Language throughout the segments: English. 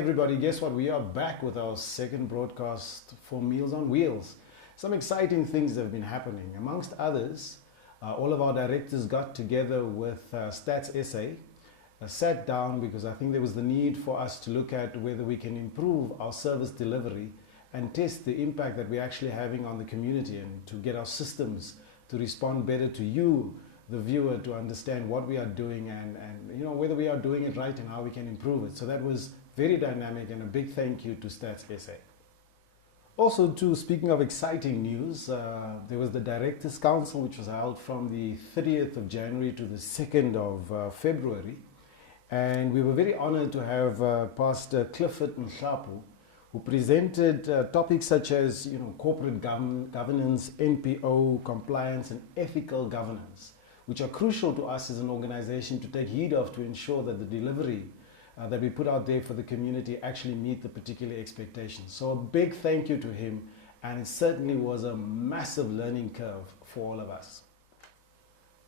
everybody, guess what? We are back with our second broadcast for Meals on Wheels. Some exciting things have been happening. Amongst others, all of our directors got together with Stats SA, sat down because I think there was the need for us to look at whether we can improve our service delivery and test the impact that we're actually having on the community, and to get our systems to respond better to you, the viewer, to understand what we are doing and whether we are doing it right and how we can improve it. So that was very dynamic, and a big thank you to Stats SA. Also, too, speaking of exciting news, there was the Directors Council, which was held from the 30th of January to the 2nd of February. And we were very honored to have Pastor Clifford Mhlapu, who presented topics such as corporate governance, NPO, compliance, and ethical governance, which are crucial to us as an organization to take heed of, to ensure that the delivery that we put out there for the community actually meet the particular expectations. So a big thank you to him, and it certainly was a massive learning curve for all of us.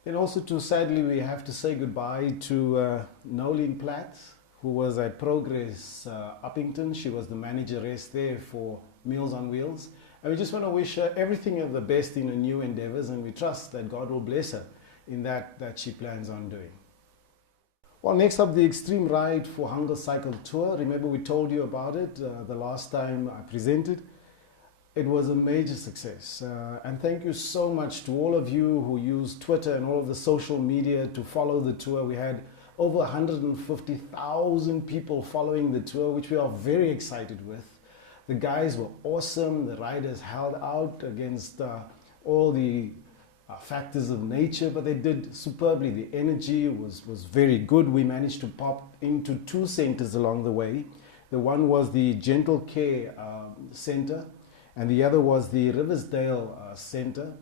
Then also, too, sadly, we have to say goodbye to Nolene Platt, who was at Progress Uppington. She was the manageress there for Meals on Wheels. And we just want to wish her everything of the best in her new endeavors, and we trust that God will bless her in that she plans on doing. Well, next up, the Extreme Ride for Hunger Cycle Tour. Remember, we told you about it the last time I presented. It was a major success, and thank you so much to all of you who use Twitter and all of the social media to follow the tour. We had over 150,000 people following the tour, which we are very excited with. The guys were awesome. The riders held out against all the factors of nature, but they did superbly. The energy was very good. We managed to pop into 2 centers along the way. The one was the Gentle Care Center, and the other was the Riversdale Center.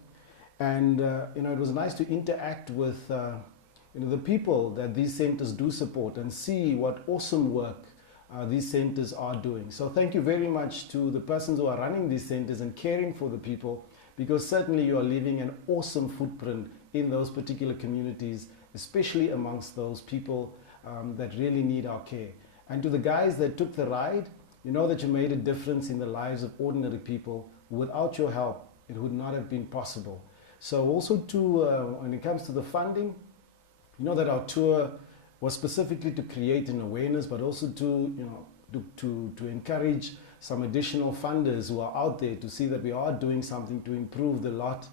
And it was nice to interact with the people that these centers do support and see what awesome work these centers are doing. So thank you very much to the persons who are running these centers and caring for the people, because certainly you are leaving an awesome footprint in those particular communities, especially amongst those people that really need our care. And to the guys that took the ride, you know that you made a difference in the lives of ordinary people. Without your help, it would not have been possible. So also too, when it comes to the funding, you know that our tour was specifically to create an awareness, but also to encourage some additional funders who are out there to see that we are doing something to improve the lot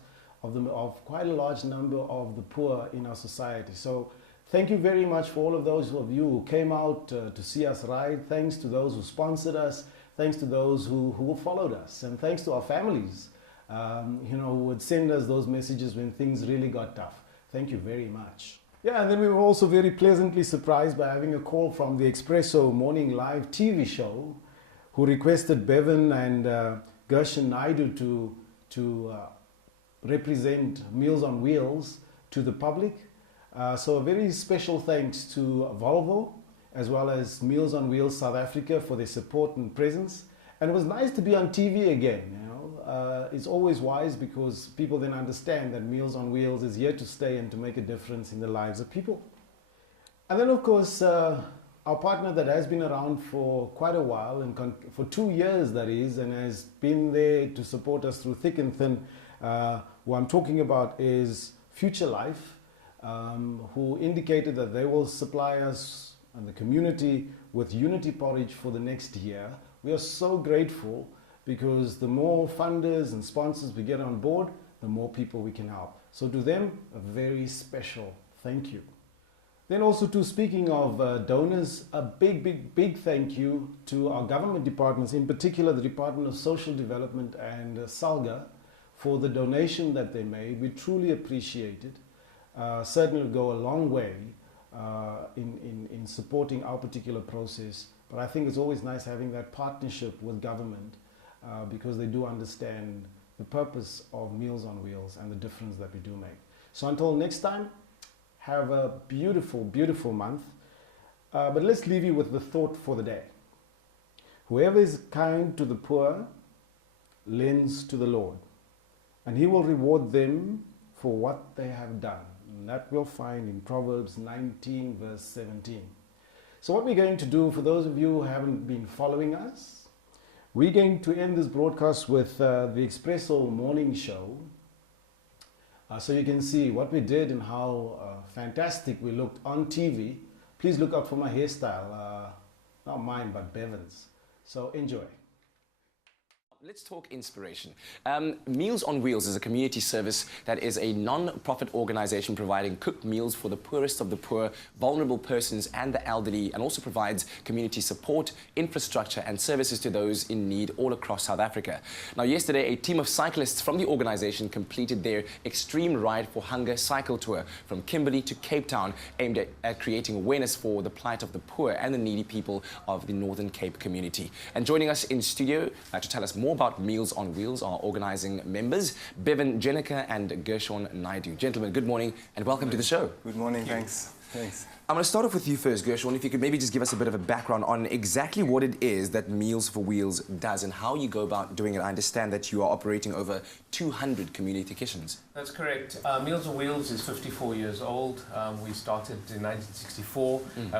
of quite a large number of the poor in our society. So thank you very much for all of those of you who came out to see us ride. Thanks to those who sponsored us. Thanks to those who followed us. And thanks to our families, who would send us those messages when things really got tough. Thank you very much. Yeah, and then we were also very pleasantly surprised by having a call from the Expresso Morning Live TV show, who requested Bevan and Gershan Naidu to represent Meals on Wheels to the public. So a very special thanks to Volvo, as well as Meals on Wheels South Africa, for their support and presence. And it was nice to be on TV again. It's always wise, because people then understand that Meals on Wheels is here to stay and to make a difference in the lives of people. And then, of course, our partner that has been around for quite a while, and for 2 years that is, and has been there to support us through thick and thin, who I'm talking about is Future Life, who indicated that they will supply us and the community with Unity porridge for the next year. We are so grateful, because the more funders and sponsors we get on board, the more people we can help. So to them, a very special thank you. Then also, too, speaking of donors, a big thank you to our government departments, in particular the Department of Social Development and SALGA, for the donation that they made. We truly appreciate it. Certainly will go a long way in supporting our particular process. But I think it's always nice having that partnership with government, because they do understand the purpose of Meals on Wheels and the difference that we do make. So until next time, have a beautiful, beautiful month. But let's leave you with the thought for the day. Whoever is kind to the poor lends to the Lord, and he will reward them for what they have done. And that we'll find in Proverbs 19 verse 17. So what we're going to do, for those of you who haven't been following us, we're going to end this broadcast with the Expresso morning show. So you can see what we did and how fantastic we looked on TV. Please look out for my hairstyle, not mine but Bevan's. So enjoy. Let's talk inspiration. Meals on Wheels is a community service that is a non-profit organization providing cooked meals for the poorest of the poor, vulnerable persons and the elderly, and also provides community support, infrastructure and services to those in need all across South Africa. Now, yesterday, a team of cyclists from the organization completed their Extreme Ride for Hunger cycle tour from Kimberley to Cape Town, aimed at creating awareness for the plight of the poor and the needy people of the Northern Cape community. And joining us in studio to tell us more about Meals on Wheels are organising members, Bevan Jenica and Gershon Naidu. Gentlemen, good morning and welcome to the show. Good morning, thanks. I'm going to start off with you first, Gershon. If you could maybe just give us a bit of a background on exactly what it is that Meals for Wheels does and how you go about doing it. I understand that you are operating over 200 community kitchens. That's correct. Meals on Wheels is 54 years old. We started in 1964,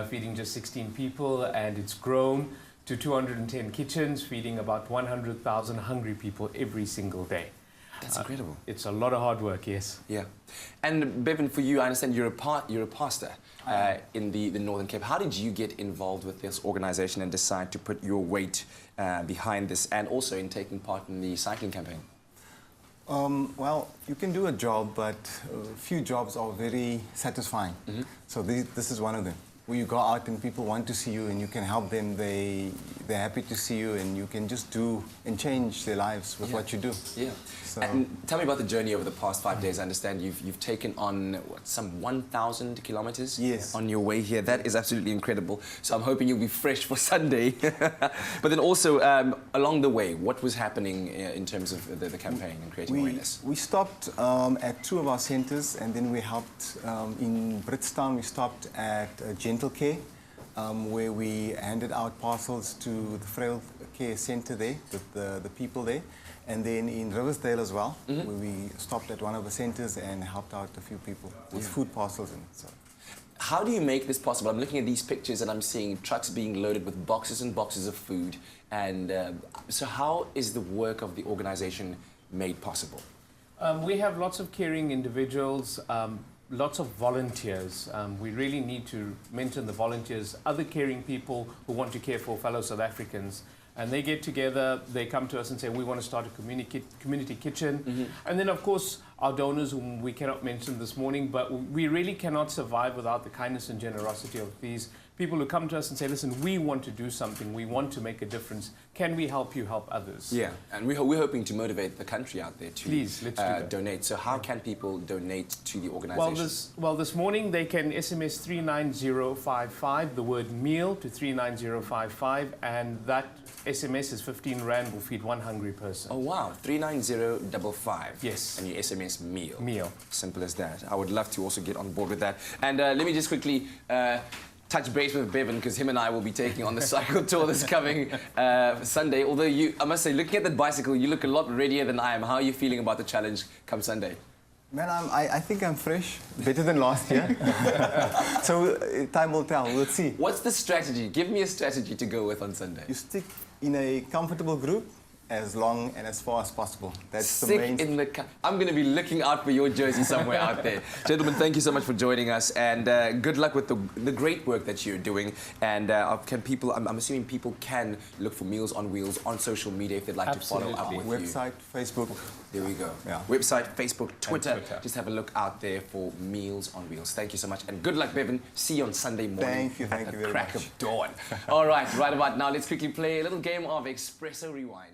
feeding just 16 people, and it's grown to 210 kitchens, feeding about 100,000 hungry people every single day. That's incredible. It's a lot of hard work, yes. Yeah. And Bevan, for you, I understand you're a pastor in the Northern Cape. How did you get involved with this organisation and decide to put your weight behind this, and also in taking part in the cycling campaign? Well, you can do a job, but few jobs are very satisfying. So this is one of them, where you go out and people want to see you and you can help them. They're happy to see you, and you can just do and change their lives with what you do. Yeah. So, and tell me about the journey over the past 5 days. I understand you've taken on some 1,000 kilometers on your way here. That is absolutely incredible. So I'm hoping you'll be fresh for Sunday. But then also along the way, what was happening in terms of the campaign and creating awareness? We stopped at 2 of our centres, and then we helped in Britstown. We stopped at Gentle Care, where we handed out parcels to the Frail Care Centre there, with the people there. And then in Riversdale as well, where we stopped at one of the centres and helped out a few people with food parcels in it. So. How do you make this possible? I'm looking at these pictures and I'm seeing trucks being loaded with boxes and boxes of food. And so how is the work of the organisation made possible? We have lots of caring individuals, lots of volunteers. We really need to mention the volunteers, other caring people who want to care for fellow South Africans. And they get together, they come to us and say, we want to start a community kitchen. And then, of course, our donors, whom we cannot mention this morning, but we really cannot survive without the kindness and generosity of these people who come to us and say, listen, we want to do something, we want to make a difference. Can we help you help others? Yeah, and we're hoping to motivate the country out there to Please, let's do that. Donate. So how can people donate to the organisation? Well, this morning they can SMS 39055, the word meal, to 39055, and that SMS is 15 Rand, will feed one hungry person. Oh wow, 39055. Yes. And you SMS meal. Meal. Simple as that. I would love to also get on board with that. And let me just quickly touch base with Bevan, because him and I will be taking on the cycle tour this coming Sunday. Although I must say, looking at that bicycle, you look a lot readier than I am. How are you feeling about the challenge come Sunday? Man, I think I'm fresh, better than last year. So time will tell, we'll see. What's the strategy? Give me a strategy to go with on Sunday. You stick in a comfortable group as long and as far as possible. That's the main... I'm going to be looking out for your jersey somewhere out there. Gentlemen, thank you so much for joining us, and good luck with the great work that you're doing. And I'm assuming people can look for Meals on Wheels on social media if they'd like to follow up with you. Website, Facebook. There we go. Yeah. Website, Facebook, Twitter. Just have a look out there for Meals on Wheels. Thank you so much, and good luck, Bevan. See you on Sunday morning. Thank you very much. Crack of dawn. All right about now, let's quickly play a little game of Expresso Rewind.